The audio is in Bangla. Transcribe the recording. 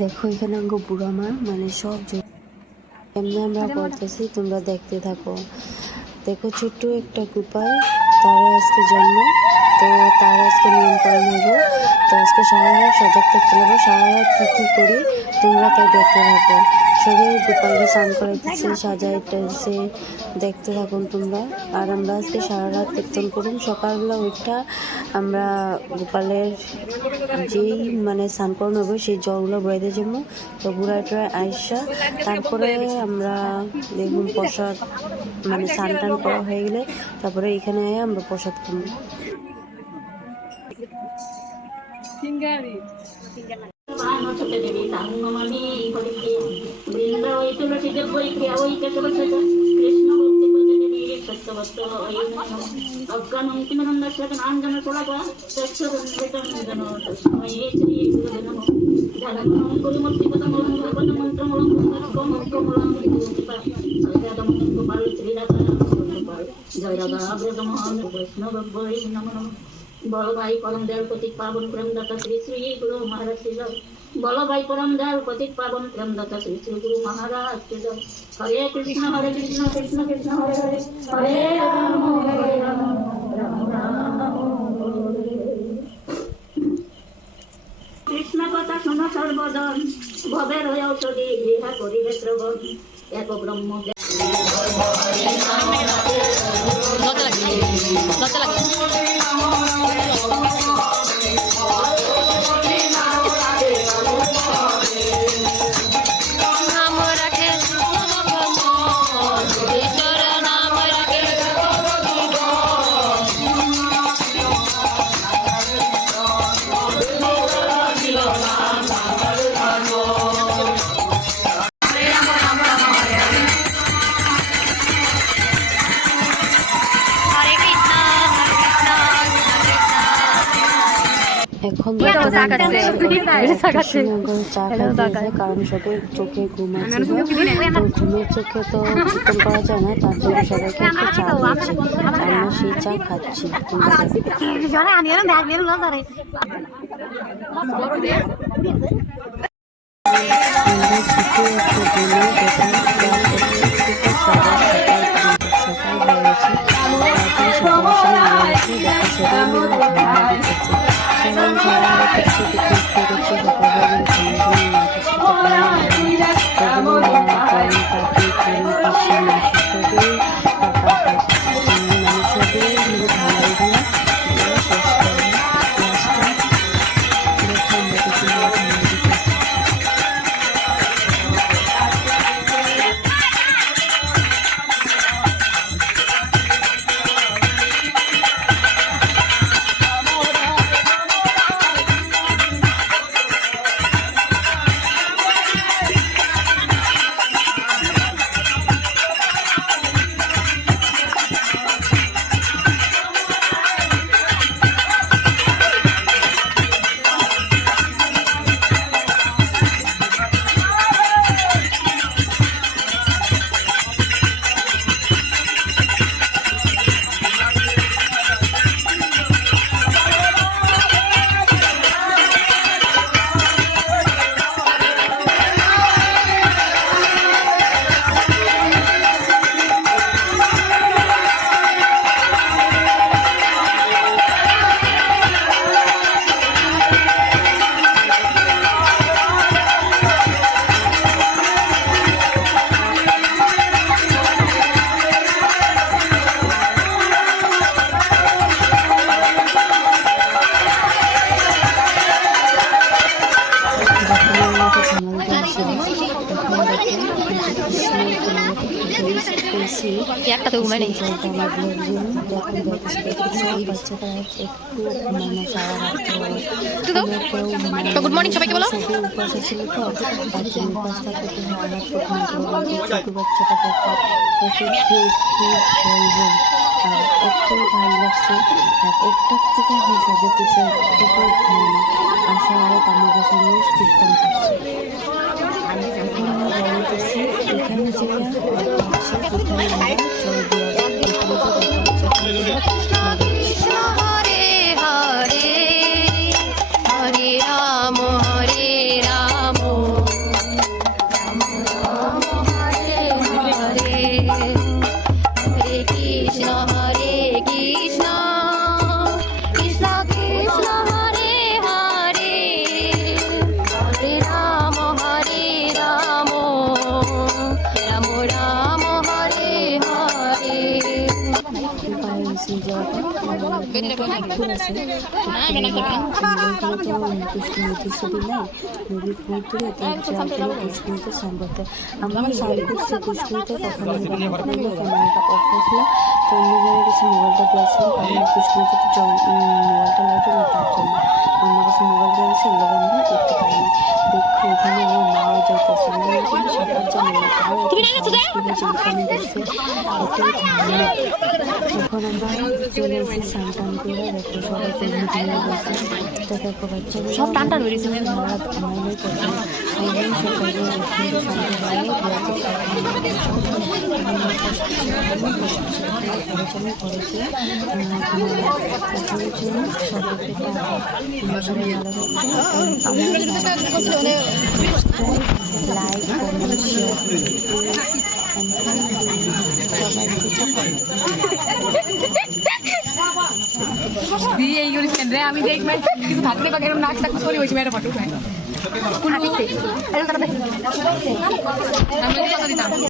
দেখো এখানে অঙ্গ বুড়া মা মানে সব এমনি আমরা করতেছি, তোমরা দেখতে থাকো। দেখো ছোট্ট একটা গোপাল, তার আজকে জন্ম, তো তার আজকে নিয়মকরণ হইব। তো আজকে সারা রাত সজাগ থাকতে হবে, সারা রাত কী করি তোমরা তাই দেখতে থাকো। সবাই গোপালকে স্নান করাইতেছে, সাজাইতেছে, দেখতে থাকুন তোমরা। আর আমরা আজকে সারা রাত কীর্তন করুন, সকালবেলা উঠা আমরা গোপালের যেই মানে স্নান করানো হবে সেই জলগুলো ঘুরাইতে যাবো। তো ঘুরাইটা আইসা তারপরে আমরা দেখুন প্রসাদ মানে স্নান টান করা হয়ে গেলে তারপরে এখানে আমরা প্রসাদ খাবো। বড় ভাই পরম দয়াল প্রতীক পাবন প্রেমদাতা শ্রী শ্রী গুরু মহারাজ শ্রী জয়। বড় ভাই পরম দয়াল প্রতীক পাবন প্রেমদাতা শ্রী শ্রী গুরু মহারাজ শ্রী জয়। হরে কৃষ্ণ কৃষ্ণ কৃষ্ণ হরে হরে, হরে রাম রাম রাম হরে হরে। কৃষ্ণ কথা শোনো সর্বজন, ভবের হয়ে ঔষধি গৃহা করিবে শ্রবণ। এক ব্রহ্ম এখন কারণ সবাই চোখে ঘুম আছে, তো ঘুমের চোখে তো কীর্তন করা যায় না, তার জন্য সবাইকে একটু চা দিয়েছি, আমরা সেই চা খাচ্ছি। একটা তো ঘুমাই নেই। গুড মর্নিং সবাইকে বলো। একটু ভালো লাগছে, একটার থেকে সাজা পিছিয়ে আসা হয় আমাদের সামনে কীর্তন করছে। এখন আমরা বলতেছি এখানে যেটা হরে হরে হরে রাম পুকুর আছে, ওইখানে তো নির্দিষ্ট দিন নাই, নদীর পুকুরে তো যার জন্য পুষ্করিতে স্নান করতে আমরা স্নান করছি পুষ্করিতে। তখন ক্যামেরাটা অফ হয়েছিল, তো অন্য জায়গায় কাছে মোবাইলটা দিয়েছিলাম, কারণ পুষ্করিতে তো মোবাইলটা লাগে না, তার জন্য আমার কাছে মোবাইল দিয়েছে, এগুলো আমি দেখতে পাইনি। দেখো এখানে আমার মাও যাইতেছে, আমরা কিন্তু সাঁতার জানি না, তাও যেখানে দেখছে এটাই ঠান্ডা। এখন আমরা চলে এসেছি স্নান টান করে, দেখো সবাই ফেসবুক নিয়ে গেছে, তো দেখো বাচ্চাগুলো সব টান টান বেরিয়েছে। ঘোরা ঘুমাইলেই করছে, আমি সকালে উঠে স্নান করে আলোচনা করেছে। লাইক কমেন্ট শেয়ার দিয়ে এই করিস কেন রে? আমি দেখবে কিছু থাকলে বা এরকম নাচ টাক করে বসে মেয়েটা ফটো উঠায়। আমি কথা দিতাম।